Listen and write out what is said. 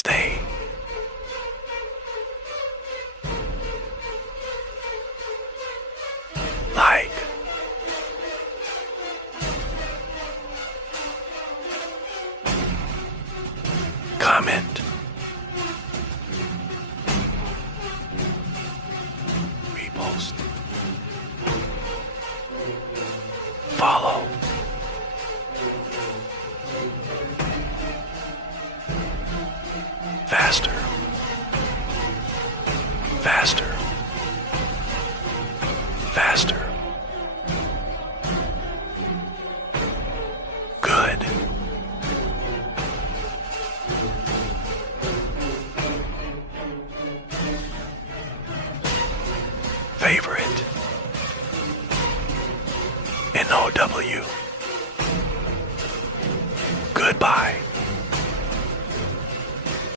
Stay. Like. Comment. Repost. Follow. Faster. Faster. Faster. Good. Favorite. NOW.